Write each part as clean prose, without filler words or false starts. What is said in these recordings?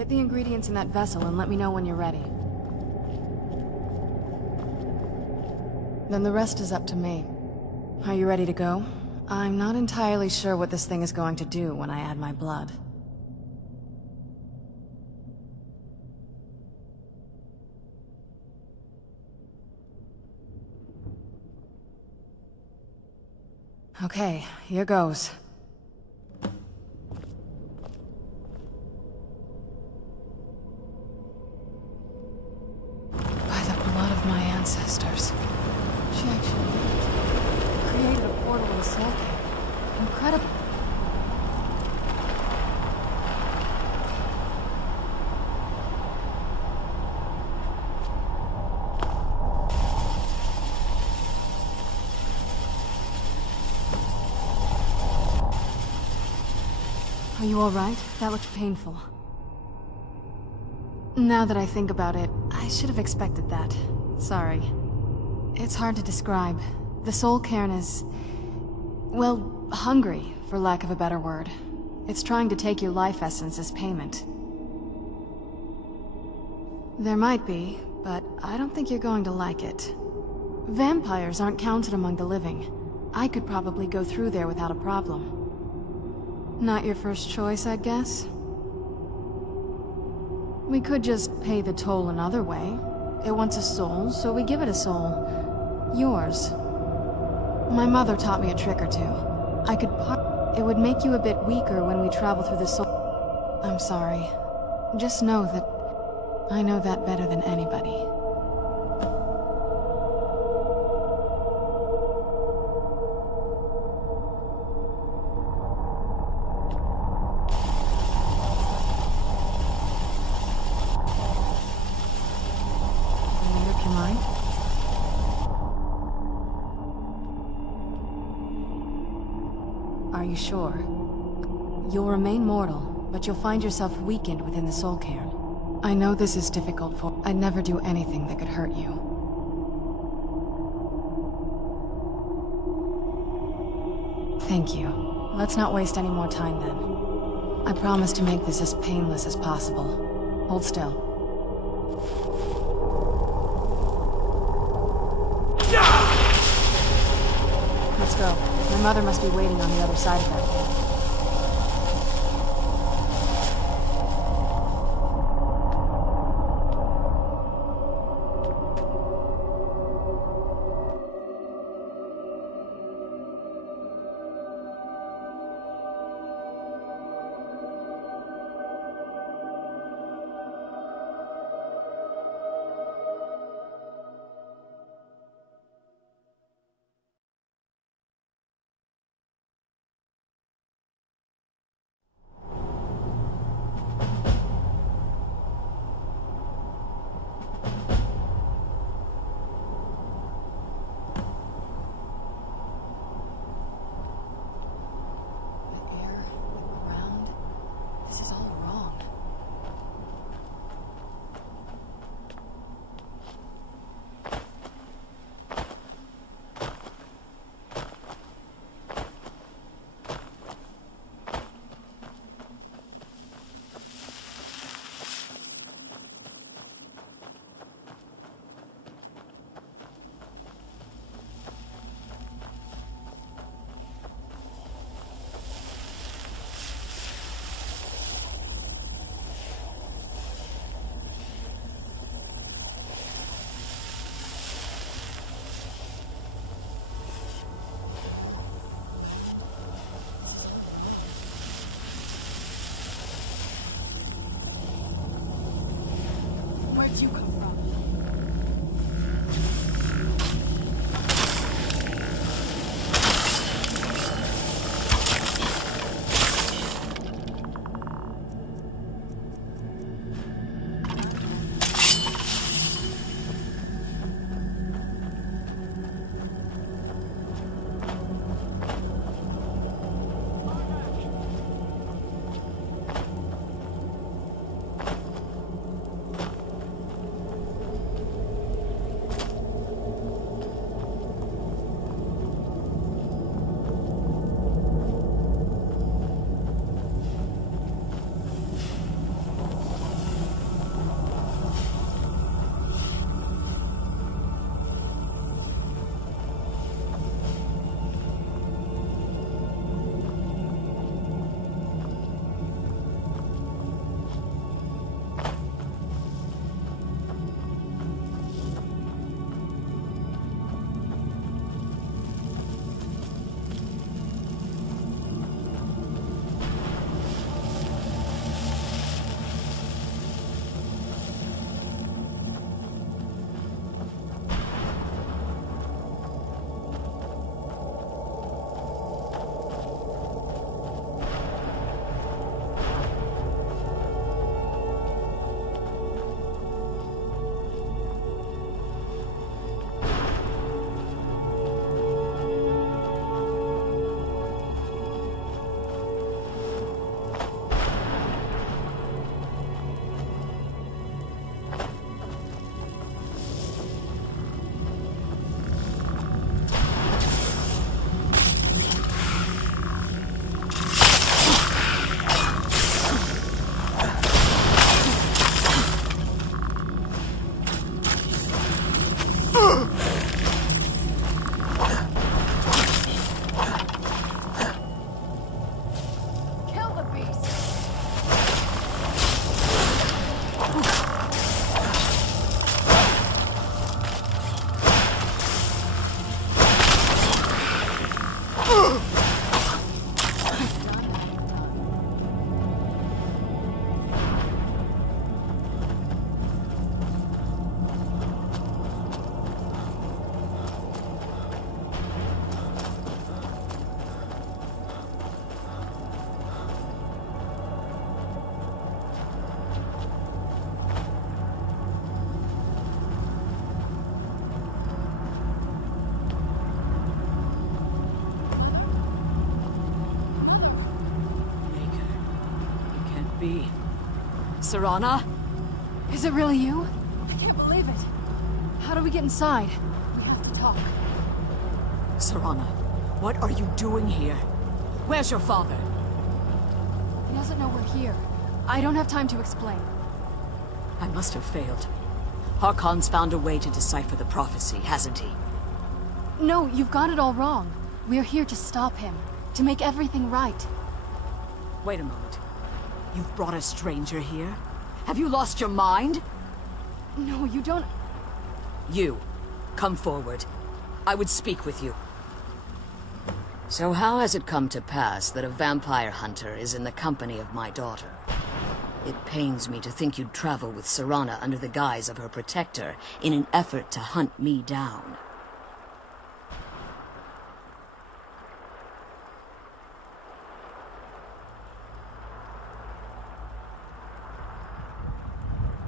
Get the ingredients in that vessel and let me know when you're ready. Then the rest is up to me. Are you ready to go? I'm not entirely sure what this thing is going to do when I add my blood. Okay, here goes. By the blood of my ancestors. She actually created a portal in the Soul Cave. Incredible. Are you alright? That looked painful. Now that I think about it, I should have expected that. Sorry. It's hard to describe. The soul cairn is... well, hungry, for lack of a better word. It's trying to take your life essence as payment. There might be, but I don't think you're going to like it. Vampires aren't counted among the living. I could probably go through there without a problem. Not your first choice, I guess? We could just pay the toll another way. It wants a soul, so we give it a soul. Yours. My mother taught me a trick or two. I could It would make you a bit weaker when we travel through the soul. I'm sorry. Just know that I know that better than anybody. Are you sure? You'll remain mortal, but you'll find yourself weakened within the soul cairn. I know this is difficult for... I'd never do anything that could hurt you. Thank you. Let's not waste any more time then. I promise to make this as painless as possible. Hold still. Let's go. My mother must be waiting on the other side of that gate. be? Serana? Is it really you? I can't believe it. How do we get inside? We have to talk. Serana, what are you doing here? Where's your father? He doesn't know we're here. I don't have time to explain. I must have failed. Harkon's found a way to decipher the prophecy, hasn't he? No, you've got it all wrong. We're here to stop him. To make everything right. Wait a moment. You've brought a stranger here? Have you lost your mind? No, you don't... You, come forward. I would speak with you. So how has it come to pass that a vampire hunter is in the company of my daughter? It pains me to think you'd travel with Serana under the guise of her protector in an effort to hunt me down.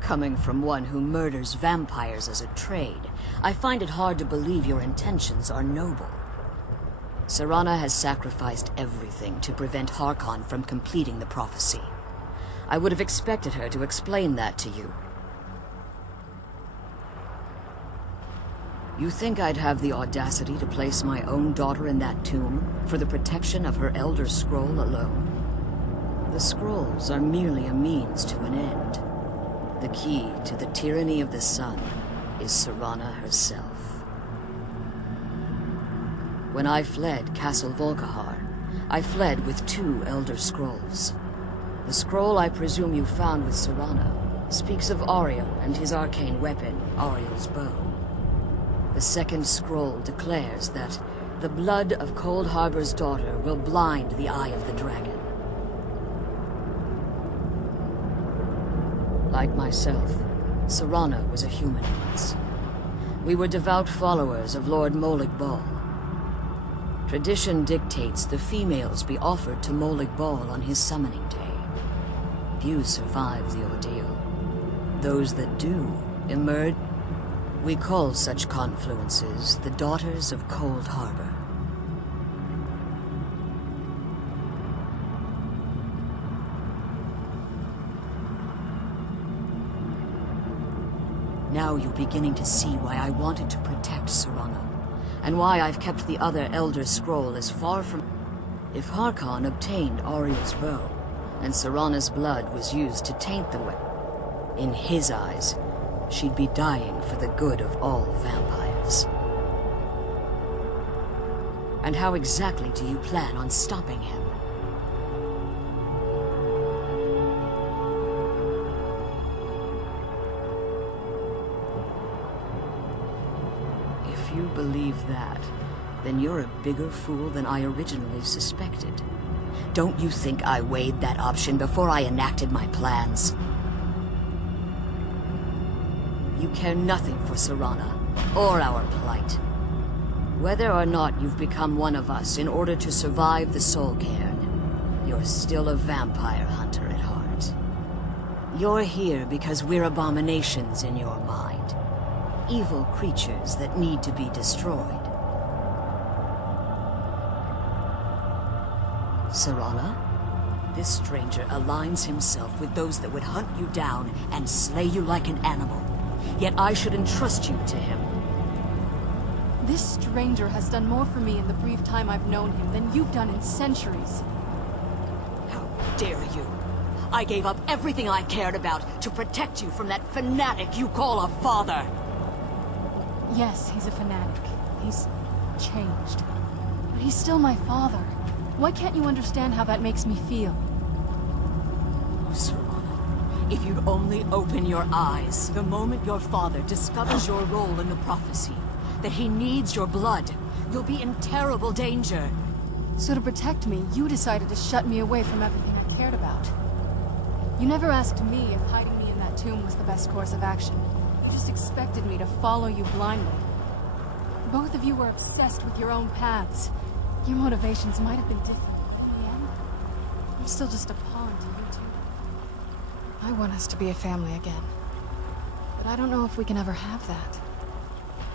Coming from one who murders vampires as a trade, I find it hard to believe your intentions are noble. Serana has sacrificed everything to prevent Harkon from completing the prophecy. I would have expected her to explain that to you. You think I'd have the audacity to place my own daughter in that tomb for the protection of her Elder Scroll alone? The scrolls are merely a means to an end. The key to the tyranny of the sun is Serana herself. When I fled Castle Volkihar, I fled with 2 Elder Scrolls. The scroll I presume you found with Serana speaks of Ariel and his arcane weapon, Ariel's bow. The second scroll declares that the blood of Cold Harbor's daughter will blind the eye of the dragon. Like myself, Serana was a human once. We were devout followers of Lord Molig Bal. Tradition dictates the females be offered to Molig Bal on his summoning day. Few survive the ordeal. Those that do emerge. We call such confluences the Daughters of Cold Harbor. Now you're beginning to see why I wanted to protect Serana, and why I've kept the other Elder Scroll as far from... If Harkon obtained Ariel's bow, and Serana's blood was used to taint the weapon, in his eyes, she'd be dying for the good of all vampires. And how exactly do you plan on stopping him? If you believe that, then you're a bigger fool than I originally suspected. Don't you think I weighed that option before I enacted my plans? You care nothing for Serana, or our plight. Whether or not you've become one of us in order to survive the Soul Cairn, you're still a vampire hunter at heart. You're here because we're abominations in your mind. Evil creatures that need to be destroyed. Serana, this stranger aligns himself with those that would hunt you down and slay you like an animal. Yet I should entrust you to him. This stranger has done more for me in the brief time I've known him than you've done in centuries. How dare you! I gave up everything I cared about to protect you from that fanatic you call a father! Yes, he's a fanatic. He's changed. But he's still my father. Why can't you understand how that makes me feel? Oh, Serana, if you'd only open your eyes the moment your father discovers your role in the prophecy, that he needs your blood, you'll be in terrible danger. So to protect me, you decided to shut me away from everything I cared about. You never asked me if hiding me in that tomb was the best course of action. You just expected me to follow you blindly. Both of you were obsessed with your own paths. Your motivations might have been different. In the end, I'm still just a pawn to you two. I want us to be a family again. But I don't know if we can ever have that.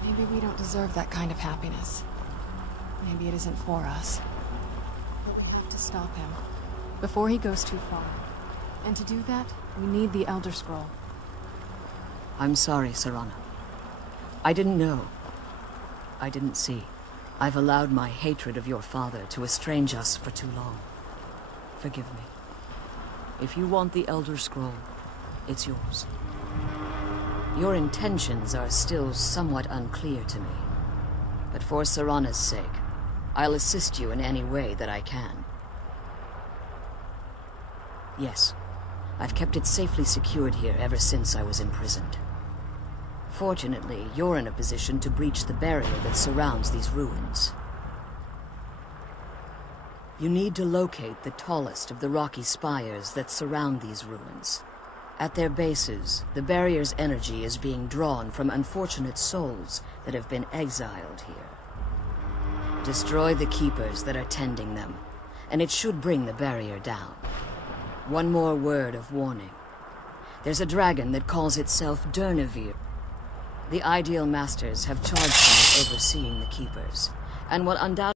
Maybe we don't deserve that kind of happiness. Maybe it isn't for us. But we have to stop him. Before he goes too far. And to do that, we need the Elder Scroll. I'm sorry, Serana. I didn't know. I didn't see. I've allowed my hatred of your father to estrange us for too long. Forgive me. If you want the Elder Scroll, it's yours. Your intentions are still somewhat unclear to me. But for Serana's sake, I'll assist you in any way that I can. Yes, I've kept it safely secured here ever since I was imprisoned. Fortunately, you're in a position to breach the barrier that surrounds these ruins. You need to locate the tallest of the rocky spires that surround these ruins. At their bases, the barrier's energy is being drawn from unfortunate souls that have been exiled here. Destroy the keepers that are tending them, and it should bring the barrier down. One more word of warning. There's a dragon that calls itself Durnevere. The Ideal Masters have charged him with overseeing the keepers, and will undoubtedly